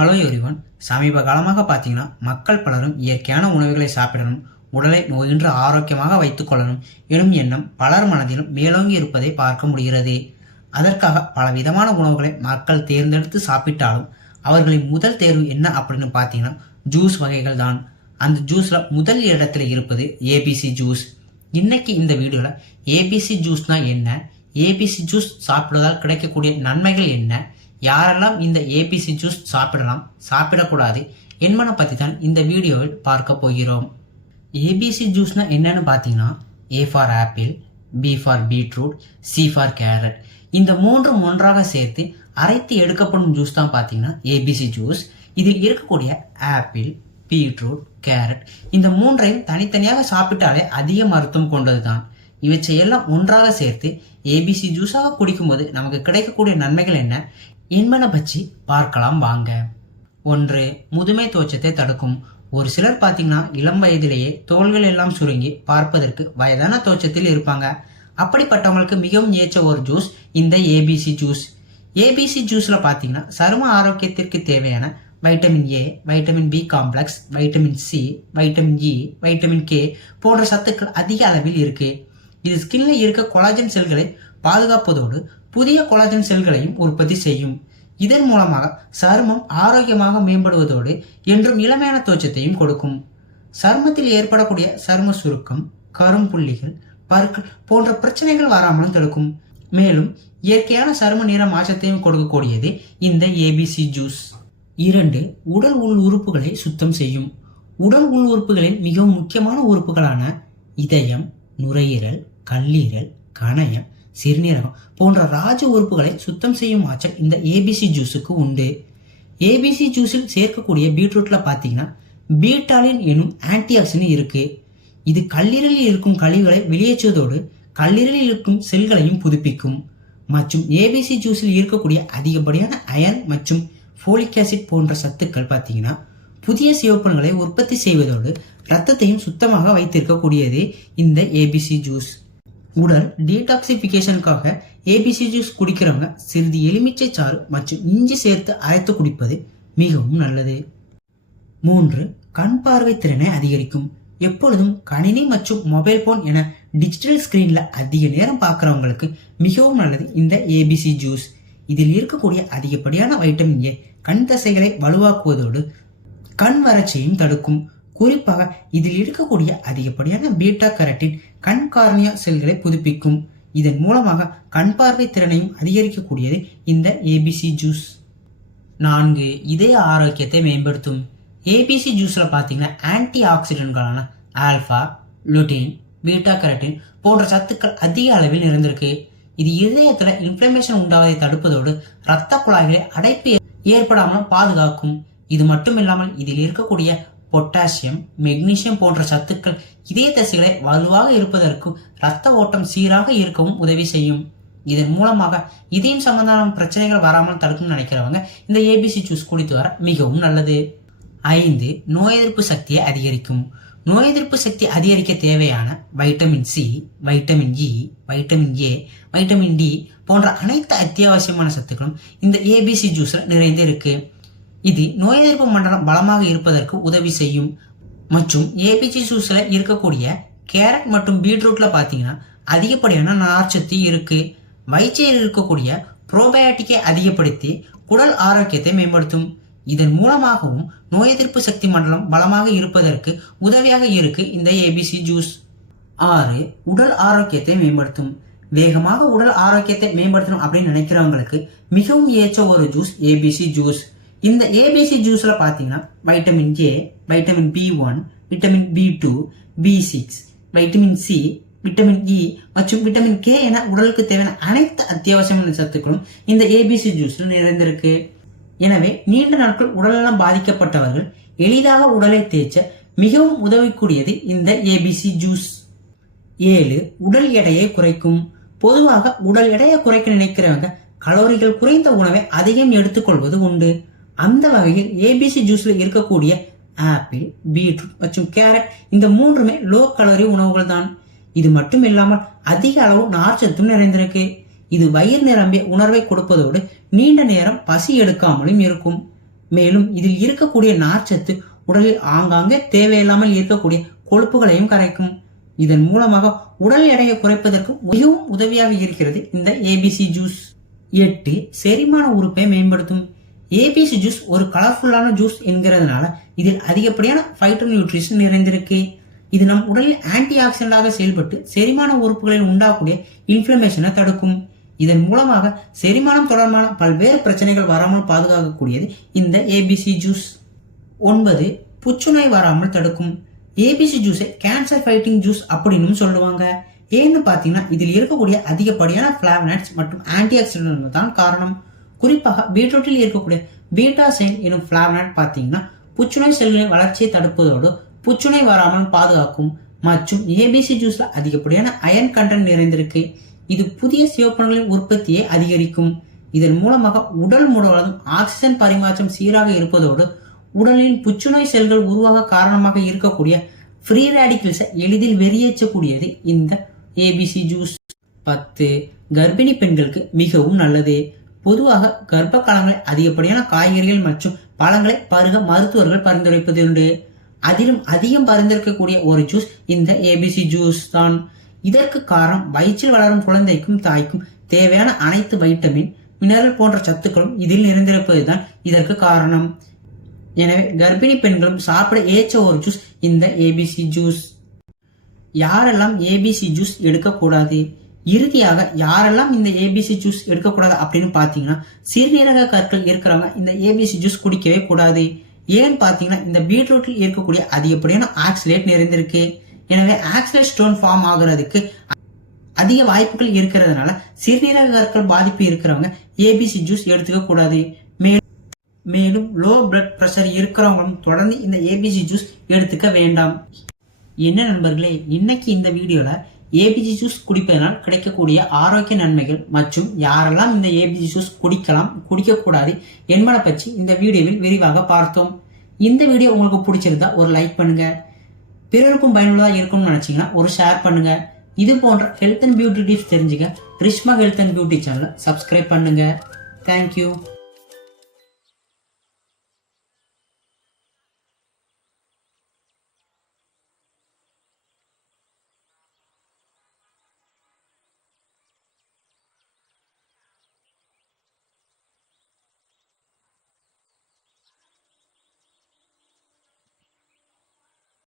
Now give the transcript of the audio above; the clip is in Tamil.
Hello everyone. சமீப காலமாக பார்த்தீங்கன்னா மக்கள் பலரும் இயற்கையான உணவுகளை சாப்பிடணும், உடலை நோயின்றி ஆரோக்கியமாக வைத்துக் கொள்ளணும் எனும் எண்ணம் பலர் மனதிலும் மேலோங்கி இருப்பதை பார்க்க முடிகிறது. அதற்காக பல விதமான உணவுகளை மக்கள் தேர்ந்தெடுத்து சாப்பிட்டாலும் அவர்களின் முதல் தேர்வு என்ன அப்படின்னு பார்த்தீங்கன்னா ஜூஸ் வகைகள் தான். அந்த ஜூஸ்ல முதல் இடத்துல இருப்பது ஏபிசி ஜூஸ். இன்னைக்கு இந்த வீடியோல ஏபிசி ஜூஸ்னா என்ன, ஏபிசி ஜூஸ் சாப்பிடுவதால் கிடைக்கக்கூடிய நன்மைகள் என்ன, யாரெல்லாம் இந்த ஏபிசி ஜூஸ் சாப்பிடலாம் சாப்பிடக்கூடாது என்பதை பற்றி தான் இந்த வீடியோவில் பார்க்க போகிறோம். ஏபிசி ஜூஸ்னா என்னன்னு பார்த்தீங்கன்னா A for apple, B for beetroot, C for carrot. இந்த மூன்றும் ஒன்றாக சேர்த்து அரைத்து எடுக்கப்படும் ஜூஸ் தான் பார்த்தீங்கன்னா ஏபிசி ஜூஸ். இதில் இருக்கக்கூடிய ஆப்பிள், பீட்ரூட், கேரட் இந்த மூன்றையும் தனித்தனியாக சாப்பிட்டாலே அதிக மருத்துவம் கொண்டது தான். இவற்றையெல்லாம் ஒன்றாக சேர்த்து ஏபிசி ஜூஸாக குடிக்கும்போது நமக்கு கிடைக்கக்கூடிய நன்மைகள் என்ன என்பன பற்றி பார்க்கலாம் வாங்க. 1. முதுமை தோற்றத்தை தடுக்கும். ஒரு சிலர் பார்த்தீங்கன்னா இளம் வயதிலேயே தோள்கள் எல்லாம் சுருங்கி பார்ப்பதற்கு வயதான தோற்றத்தில் இருப்பாங்க. அப்படிப்பட்டவங்களுக்கு மிகவும் ஏற்ற ஒரு ஜூஸ் இந்த ஏபிசி ஜூஸ். ஏபிசி ஜூஸ்ல பார்த்தீங்கன்னா சரும ஆரோக்கியத்திற்கு தேவையான vitamin A, vitamin B complex, vitamin C, vitamin E, vitamin K போன்ற சத்துக்கள் அதிக அளவில் இருக்கு. இது ஸ்கின்ல இருக்க கொலாஜன் செல்களை பாதுகாப்பதோடு புதிய கொலாஜன் செல்களையும் உற்பத்தி செய்யும். இதன் மூலமாக சருமம் ஆரோக்கியமாக மேம்படுவதோடு என்றும் இளமையான தோற்றத்தையும் கொடுக்கும். சருமத்தில் ஏற்படக்கூடிய சரும சுருக்கம், கரும்புள்ளிகள், பருக்கள் போன்ற பிரச்சனைகள் வராமலும் தடுக்கும். மேலும் இயற்கையான சரும நிற மாற்றத்தையும் கொடுக்கக்கூடியது இந்த ஏபிசி ஜூஸ். 2. உடல் உள் உறுப்புகளை சுத்தம் செய்யும். உடல் உள் உறுப்புகளில் மிகவும் முக்கியமான உறுப்புகளான இதயம், நுரையீரல், கல்லீரல், கணையம், சிறுநீரகம் போன்ற ராஜ உறுப்புகளை சுத்தம் செய்யும் ஆற்றல் இந்த ஏபிசி ஜூஸுக்கு உண்டு. ஏபிசி ஜூஸில் சேர்க்கக்கூடிய பீட்ரூட்ல பாத்தீங்கன்னா பீட்டாலின் எனும் ஆன்டி ஆக்சிடென்ட் இருக்கு. இது கல்லீரலில் இருக்கும் கழிவுகளை வெளியேற்றுவதோடு கல்லீரலில் இருக்கும் செல்களையும் புதுப்பிக்கும். மற்றும் ஏபிசி ஜூஸில் இருக்கக்கூடிய அதிகப்படியான அயர்ன் மற்றும் ஃபோலிக் ஆசிட் போன்ற சத்துக்கள் பார்த்தீங்கன்னா புதிய சிவப்பணுகளை உற்பத்தி செய்வதோடு ரத்தத்தையும் சுத்தமாக வைத்திருக்கக்கூடியது இந்த ஏபிசி ஜூஸ். உடல் டீடாக்சிபிகேஷனுக்காக ஏபிசி ஜூஸ் குடிக்கிறவங்க சிறிது எலுமிச்சை சாறு மற்றும் இஞ்சி சேர்த்து அரைத்து குடிப்பது மிகவும் நல்லது. 3. கண் பார்வை திறனை அதிகரிக்கும். எப்பொழுதும் கணினி மற்றும் மொபைல் போன் என டிஜிட்டல் ஸ்கிரீன்ல அதிக நேரம் பார்க்கிறவங்களுக்கு மிகவும் நல்லது இந்த ஏபிசி ஜூஸ். இதில் இருக்கக்கூடிய அதிகப்படியான வைட்டமின் ஏ கண் தசைகளை வலுவாக்குவதோடு கண் வறட்சியையும் தடுக்கும். குறிப்பாக இதில் இருக்கக்கூடிய அதிகப்படியான பீட்டா கரோட்டின் கண் கார்னியா செல்களை புதுப்பிக்கும். இதன் மூலமாக கண் பார்வை திறனையும் அதிகரிக்கக்கூடியது இந்த ஏபிசி ஜூஸ். 4. இதய ஆரோக்கியத்தை மேம்படுத்தும். ஏபிசி ஜூஸ்ல பாத்தீங்கன்னா ஆன்டி ஆக்சிடென்ட்களான ஆல்பா, லுட்டின், பீட்டா கரோட்டின் போன்ற சத்துக்கள் அதிக அளவில் நிறைந்திருக்கு. இது இதயத்துல இன்ஃப்ளமேஷன் உண்டாவதை தடுப்பதோடு இரத்த குழாய்களை அடைப்பு ஏற்படாமல் பாதுகாக்கும். இது மட்டும் இல்லாமல் இதில் இருக்கக்கூடிய பொட்டாசியம், மெக்னீசியம் போன்ற சத்துக்கள் இதய தசைகளை வலுவாக இருப்பதற்கும் இரத்த ஓட்டம் சீராக இருக்கவும் உதவி செய்யும். இதன் மூலமாக இதயம் சம்பந்தமான பிரச்சனைகள் வராமல் தடுக்கும் நினைக்கிறவங்க இந்த ஏபிசி ஜூஸ் குடித்து வர மிகவும் நல்லது. 5. நோய் எதிர்ப்பு சக்தியை அதிகரிக்கும். நோய் எதிர்ப்பு சக்தி அதிகரிக்க தேவையான vitamin C, vitamin E, vitamin A, vitamin D போன்ற அனைத்து அத்தியாவசியமான சத்துக்களும் இந்த ஏபிசி ஜூஸ்ல நிறைந்து இருக்கு. இது நோய் எதிர்ப்பு மண்டலம் பலமாக இருப்பதற்கு உதவி செய்யும். மற்றும் ஏபிசி ஜூஸ்ல இருக்கக்கூடிய கேரட் மற்றும் பீட்ரூட்ல பாத்தீங்கன்னா அதிகப்படியான நார்ச்சத்து இருக்கு. வயிற்றில் இருக்கக்கூடிய புரோபயாட்டிக்கை அதிகப்படுத்தி குடல் ஆரோக்கியத்தை மேம்படுத்தும். இதன் மூலமாகவும் நோய் எதிர்ப்பு சக்தி மண்டலம் பலமாக இருப்பதற்கு உதவியாக இருக்கு இந்த ஏபிசி ஜூஸ். 6. உடல் ஆரோக்கியத்தை மேம்படுத்தும். வேகமாக உடல் ஆரோக்கியத்தை மேம்படுத்தணும் அப்படின்னு நினைக்கிறவங்களுக்கு மிகவும் ஏற்ற ஒரு ஜூஸ் ஏபிசி ஜூஸ். இந்த ஏபிசி ஜூஸ்ல பாத்தீங்கன்னா vitamin A, vitamin B1, vitamin B2, B6, vitamin C, vitamin E மற்றும் விட்டமின் கே என உடலுக்கு தேவையான அனைத்து அத்தியாவசியமான சத்துக்களும் இந்த ஏபிசி ஜூஸ்ல நிறைந்திருக்கு. எனவே நீண்ட நாட்கள் உடலெல்லாம் பாதிக்கப்பட்டவர்கள் எளிதாக உடலை தேய்ச்ச மிகவும் உதவிக்கூடியது இந்த ஏபிசி ஜூஸ். 7. உடல் எடையை குறைக்கும். பொதுவாக உடல் எடையை குறைக்க நினைக்கிறவங்க கலோரிகள் குறைந்த உணவை அதிகம் எடுத்துக்கொள்வது உண்டு. அந்த வகையில் ஏபிசி ஜூஸ்ல இருக்கக்கூடிய ஆப்பிள், பீட்ரூட் மற்றும் கேரட் இந்த மூன்றுமே லோ கலோரி உணவுகள் தான். இது மட்டும் இல்லாமல் அதிக அளவு நார்ச்சத்தும் நிறைந்திருக்கு. இது வயிறு நிரம்பிய உணர்வை கொடுப்பதோடு நீண்ட நேரம் பசி எடுக்காமலும் இருக்கும். மேலும் இதில் இருக்கக்கூடிய நார்ச்சத்து உடலில் ஆங்காங்கே தேவையில்லாமல் இருக்கக்கூடிய கொழுப்புகளையும் கரைக்கும். இதன் மூலமாக உடல் எடையை குறைப்பதற்கு மிகவும் உதவியாக இருக்கிறது இந்த ஏபிசி ஜூஸ். 8. செரிமான உறுப்பை மேம்படுத்தும். ஏபிசி ஜூஸ் ஒரு கலர்ஃபுல்லான ஜூஸ் என்கிறதுனால இதில் அதிகப்படியான ஃபைட்டோ நியூட்ரிஷன் நிறைந்திருக்கு. இது நம் உடலில் ஆன்டி ஆக்சிடென்டாக செயல்பட்டு செரிமான உறுப்புகளில் உண்டாகக்கூடிய இன்ஃப்ளமேஷனை தடுக்கும். இதன் மூலமாக செரிமானம் தொடர்பான பல்வேறு பிரச்சனைகள் வராமல் பாதுகாக்கக்கூடியது இந்த ஏபிசி ஜூஸ். 9. புற்றுநோய் வராமல் தடுக்கும். ஏபிசி ஜூஸை கேன்சர் ஃபைட்டிங் ஜூஸ் அப்படின்னு சொல்லுவாங்க. ஏன்னு பார்த்தீங்கன்னா இதில் இருக்கக்கூடிய அதிகப்படியான ஃபிளாவனாய்ட்ஸ் மற்றும் ஆன்டி ஆக்சிடென்ட்கள் தான் காரணம். குறிப்பாக பீட்ரூட்டில் இருக்கக்கூடிய பீட்டா சைன் எனும் ஃபிளாவனாய்ட் பார்த்தீங்கன்னா புற்றுநோய் செல்களின் வளர்ச்சியை தடுப்பதோடு புற்றுநோய் வராமல் பாதுகாக்கும். மற்றும் ஏபிசி ஜூஸ்ல அதிகப்படியான அயர்ன் கண்டென்ட் நிறைந்திருக்கு. இது புதிய சிவப்பணுக்களின் உற்பத்தியை அதிகரிக்கும். இதன் மூலமாக உடல் முழுவதும் ஆக்சிஜன் பரிமாற்றம் சீராக இருப்பதோடு உடலின் புற்றுநோய் செல்கள் உருவாக காரணமாக இருக்கக்கூடிய ஃப்ரீ ரேடிக்கல்ஸை எளிதில் வெளியேற்றக்கூடியது இந்த ஏபிசி ஜூஸ். 10. கர்ப்பிணி பெண்களுக்கு மிகவும் நல்லது. பொதுவாக கர்ப்ப காலங்களில் அதிகப்படியான காய்கறிகள் மற்றும் பழங்களை பருக மருத்துவர்கள் பரிந்துரைப்பது உண்டு. அதிலும் அதிகம் பரிந்துரைக்கக்கூடிய ஒரு ஜூஸ் இந்த ஏபிசி ஜூஸ் தான். இதற்கு காரணம் வயிற்றில் வளரும் குழந்தைக்கும் தாய்க்கும் தேவையான அனைத்து வைட்டமின், மினரல் போன்ற சத்துக்களும் இதில் நிறைந்திருப்பதுதான் இதற்கு காரணம். எனவே கர்ப்பிணி பெண்களும் சாப்பிட ஏற்ற ஒரு ஜூஸ் இந்த ஏபிசி ஜூஸ். யாரெல்லாம் ஏபிசி ஜூஸ் எடுக்கக்கூடாது? இறுதியாக யாரெல்லாம் இந்த ஏபிசி ஜூஸ் எடுக்கக்கூடாது அப்படின்னு பார்த்தீங்கன்னா சிறுநீரக கற்கள் இருக்கிறவங்க இந்த ஏபிசி ஜூஸ் குடிக்கவே கூடாது. ஏன்னு பார்த்தீங்கன்னா இந்த பீட்ரூட்டில் இருக்கக்கூடிய அதிகப்படியான ஆக்சலேட் நிறைந்திருக்கு. எனவே ஆக்சலேட் ஸ்டோன் ஃபார்ம் ஆகுறதுக்கு அதிக வாய்ப்புகள் இருக்கிறதுனால சிறுநீரக கற்கள் பாதிப்பு இருக்கிறவங்க ஏபிசி ஜூஸ் எடுத்துக்க கூடாது. மேலும் லோ பிளட் பிரஷர் இருக்கிறவங்களும் தொடர்ந்து இந்த ஏபிசி ஜூஸ் எடுத்துக்க வேண்டாம். என்ன நண்பர்களே, இன்னைக்கு இந்த வீடியோல ஏபிசி ஜூஸ் குடிப்பதனால் கிடைக்கக்கூடிய ஆரோக்கிய நன்மைகள் மற்றும் யாரெல்லாம் இந்த ஏபிசி ஜூஸ் குடிக்கலாம் குடிக்கக்கூடாது என்பதை பற்றி இந்த வீடியோவில் விரிவாக பார்த்தோம். இந்த வீடியோ உங்களுக்கு பிடிச்சிருந்தா ஒரு லைக் பண்ணுங்க. பிறருக்கும் பயனுள்ளதாக இருக்கும்னு நினைச்சீங்கன்னா ஒரு ஷேர் பண்ணுங்க. இது போன்ற ஹெல்த் அண்ட் பியூட்டி டிப்ஸ் தெரிஞ்சுக்க ரிஷ்மா ஹெல்த் அண்ட் பியூட்டி சேனலை சப்ஸ்கிரைப் பண்ணுங்க. தேங்க்யூ.